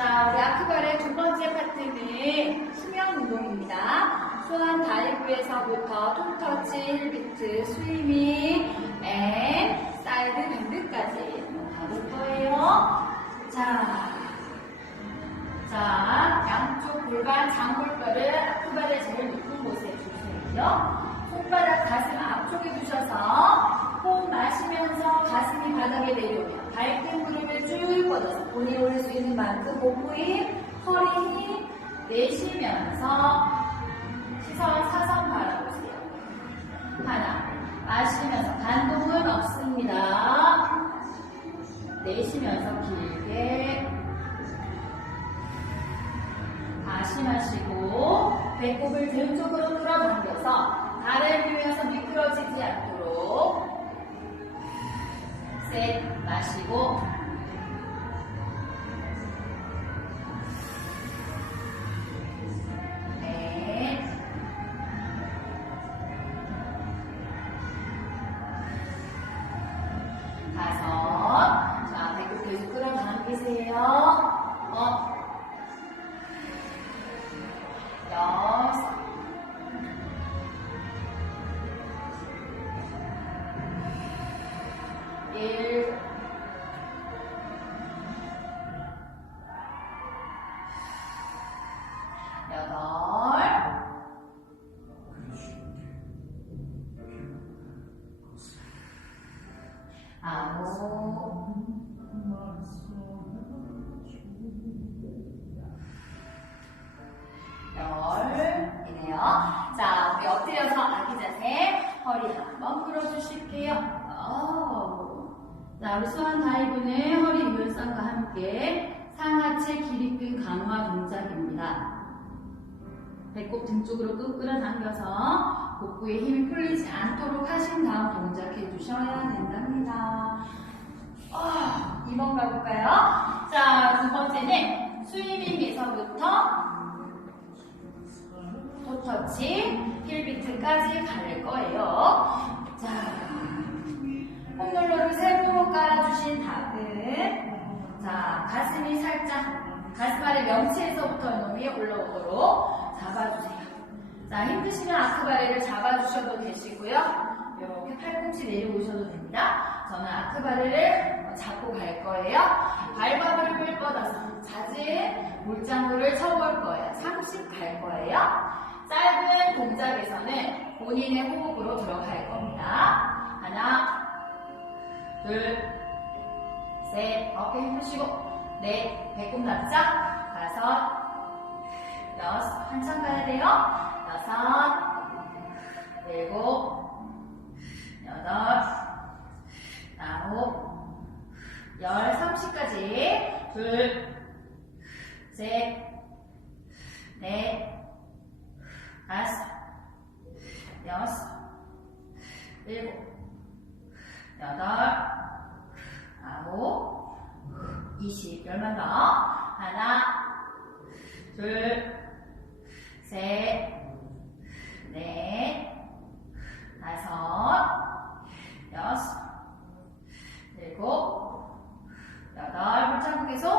자, 우리 아크발의 두 번째 파트는 수면 운동입니다. 소환 다이브에서부터 톱터치, 힐비트, 스위밍, 앤 사이드 밴드까지 가볼 거예요. 자, 자, 양쪽 골반 장골뼈를 아크발의 제일 높은 곳에 두세요. 손바닥 가슴 앞쪽에 두셔서 호흡 마시면서 가슴이 바닥에 내려오면 발등 무릎을 쭉 뻗어서 본이 올릴 수 있는 만큼 목부 힘, 허리 힘 내쉬면서 셋마 열이네요. 자, 우리 엎드려서 아기 자세 허리 한번 풀어주실게요. 오. 자, 우리 수완 다이브는 허리 유연성과 함께 상하체 기립근 강화 동작입니다. 배꼽 등 쪽으로 끄 끌어 당겨서 복부에 힘이 풀리지 않도록 하신 다음 동작해 주셔야 된답니다. 아, 2번 가볼까요? 자, 두 번째는 스위밍에서부터 토터치, 힐비트까지 갈 거예요. 자, 홈롤러를 세로 깔아주신 다음, 자, 가슴이 살짝, 가슴 아래 명치에서부터 놈이 올라오도록 잡아주세요. 자, 힘드시면 아크바레를 잡아주셔도 되시고요. 이렇게 팔꿈치 내려오셔도 됩니다. 저는 아크바레를 잡고 갈 거예요. 발바닥을 뻗어서 잦은 물장구를 쳐볼 거예요. 30 갈 거예요. 짧은 동작에서는 본인의 호흡으로 들어갈 겁니다. 하나, 둘, 셋, 어깨 힘주시고, 넷, 배꼽 납작, 다섯, 여섯, 한참 가야 돼요. 여섯, 일곱, 여덟, 아홉, 열, 삼십까지. 둘, 셋, 넷, 다섯, 여섯, 일곱, 여덟, 아홉, 이십. 열만 더. 하나, 둘, 셋, 넷, 다섯, 여섯, 일곱, 여덟. 물장구 계속.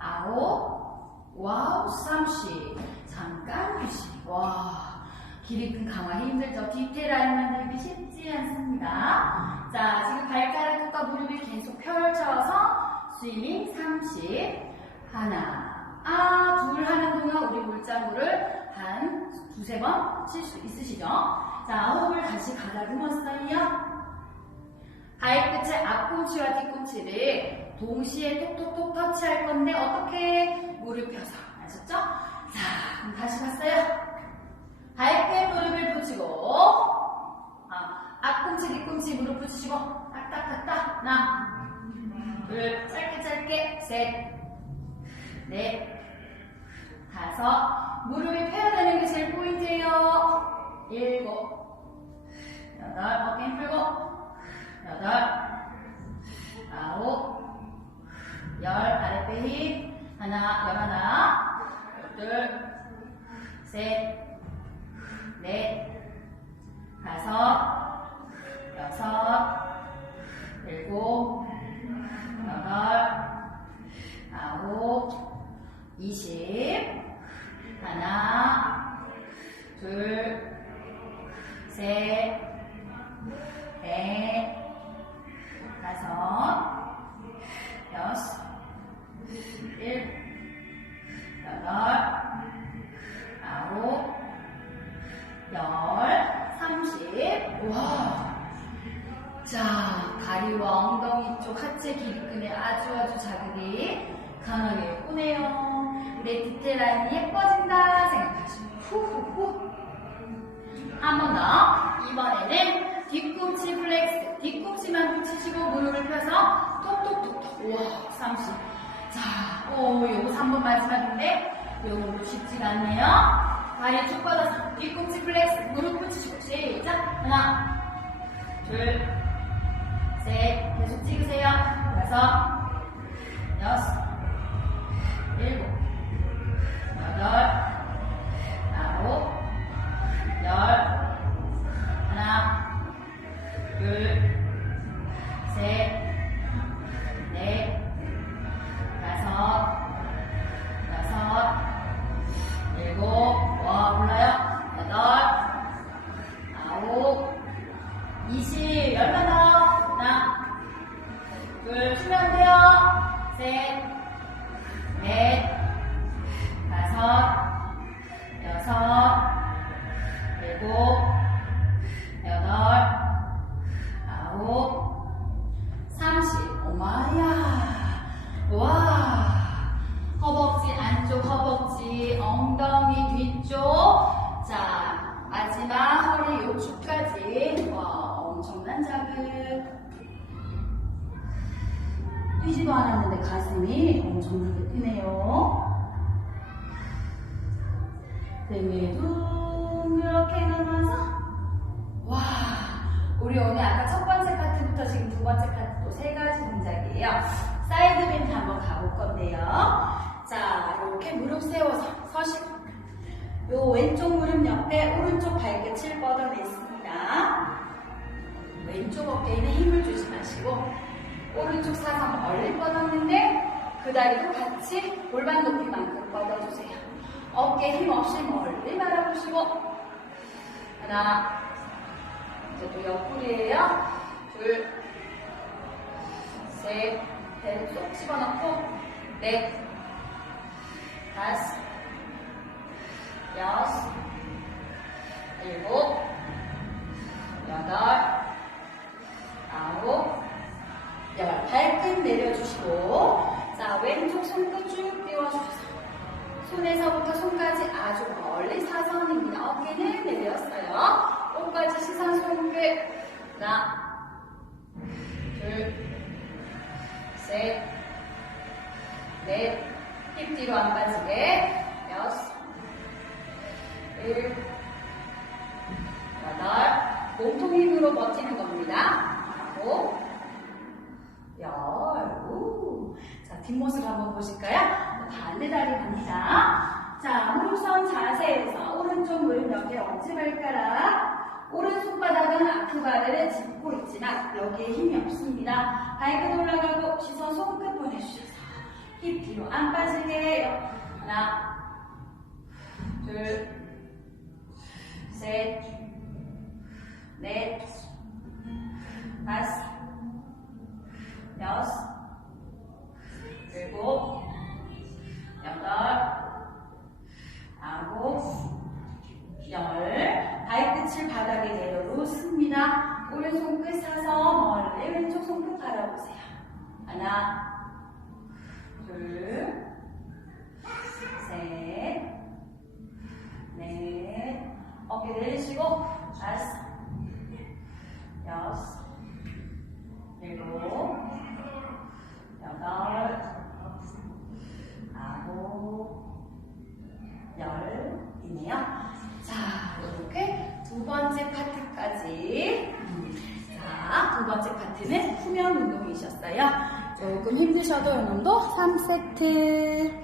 아홉, 와우, 삼십. 잠깐 휴식. 와. 기립근 강화 힘들죠? 뒤태 라인 만 들기 쉽지 않습니다. 자, 지금 발가락 끝과 무릎을 계속 펼쳐서 스위밍 30. 하나, 아, 둘 하는 동안 우리 물장구를 한 두세 번 칠 수 있으시죠? 자, 호흡을 다시 가다듬었어요. 발끝의 앞꿈치와 뒤꿈치를 동시에 톡톡톡 터치할 건데 어떻게 무릎 펴서 아셨죠? 자, 다시 갔어요. 발끝 무릎을 붙이고 아, 앞꿈치 뒤꿈치 무릎 붙이시고 딱딱딱딱. 하나. 둘 짧게 짧게. 셋넷. 다섯. 무릎이 펴야되는 게 제일 포인트예요. 일곱. 여덟. 어깨 힘 풀고. 여덟. 아홉. 열. 아랫배 힘 하나 열 하나. 둘셋. 넷, 다섯, 여섯, 일곱, 여덟, 아홉, 열, 삼십. 와. 자, 다리와 엉덩이 쪽 하체 길근에 아주 아주 자극이 강하게 오네요. 내 디테라인이 예뻐진다 생각하시면 후후후. 한 번 더. 이번에는 뒤꿈치 플렉스. 뒤꿈치만 붙이시고 무릎을 펴서 톡톡톡톡. 우와, 30. 자, 오, 요거 3번 마지막인데, 요거도 쉽지가 않네요. 다리 쭉 뻗어서 뒤꿈치 플렉스. 무릎 붙이시고. 시작. 하나, 둘, 셋. 계속 찍으세요. 다섯, 여섯, 일곱, 여덟, 아홉, 열, 뛰네요. 등을 이렇게 감아서. 와 우리 오늘 아까 첫 번째 파트부터 지금 두 번째 파트 또 세 가지 동작이에요. 사이드 벤트 한번 가볼 건데요. 자 이렇게 무릎 세워서 서시고 요 왼쪽 무릎 옆에 오른쪽 발끝을 뻗어냈습니다. 왼쪽 어깨에는 힘을 주지 마시고 오른쪽 사선 멀리 뻗었는데 그 다리도 같이 골반 높이만큼 뻗어주세요. 어깨 힘 없이 멀리 바라보시고. 하나 이제 또 옆구리예요. 둘 셋, 배를 쏙 집어넣고. 넷 다섯 여섯 일곱 여덟 아홉 열. 발끝 내려주시고 자 왼쪽 손끝 쭉 띄워주세요 손에서부터 손까지 아주 멀리 사선입니다. 어깨는 내렸어요. 옷까지 시선 손끝. 하나, 둘, 셋, 넷. 힙 뒤로 안 빠지게. 여섯, 일곱, 여덟. 몸통 힘으로 버티는 겁니다. 아홉, 열. 뒷모습 한번 보실까요? 반대 다리 갑니다. 자, 무릎선 자세에서 오른쪽 무릎 옆에 엄지발가락, 오른 손바닥은 아크바르를 짚고 있지만 여기에 힘이 없습니다. 발끝 올라가고 시선 손끝 보내주셔서 힙 뒤로 안 빠지게 하나, 둘, 셋, 넷, 다섯, 여섯, 둘, 셋, 넷. 어깨 내리시고 다섯, 여섯, 일곱, 여덟, 아홉, 열이네요. 자, 이렇게 두 번째 파트까지. 음, 자, 두 번째 파트는 후면 운동이셨어요. 조금 힘드셔도 이놈도 3세트.